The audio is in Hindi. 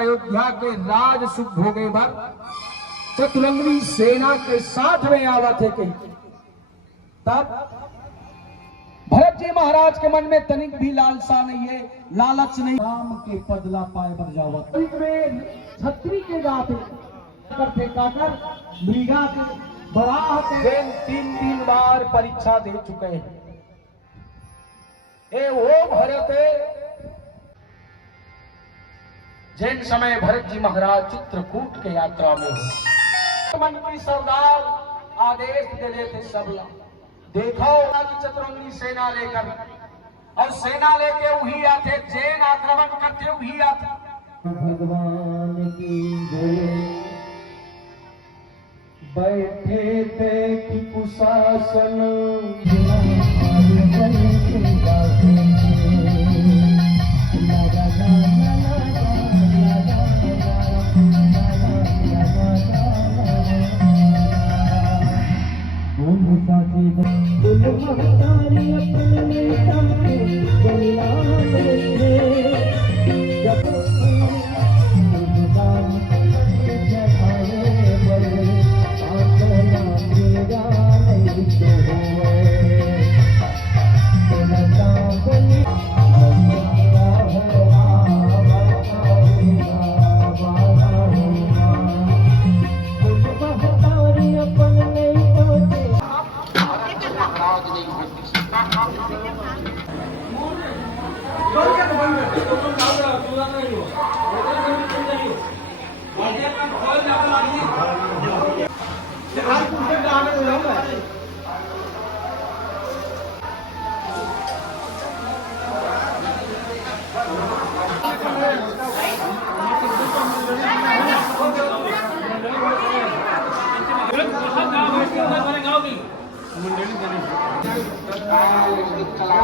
अयोध्या के राज सुख भोगे भर चतुरंगी सेना के साथ में आवा थे कहीं। तब भरत जी महाराज के मन में तनिक भी लालसा नहीं है, लालच नहीं। राम के पदला पाए बर जावत में छत्री के गाते करते काकर मृगा के बड़ा तीन बार परीक्षा दे चुके हैं। ए वो भरत जिन समय भरत जी महाराज चित्रकूट के यात्रा में हो, मंत्री सरदार आदेश दे देते सब देखो चतुरंगी सेना लेकर, और सेना लेके वही आते, जैन आक्रमण करते वही आते। भगवान की जय। बैठे थे कि कुशासन कला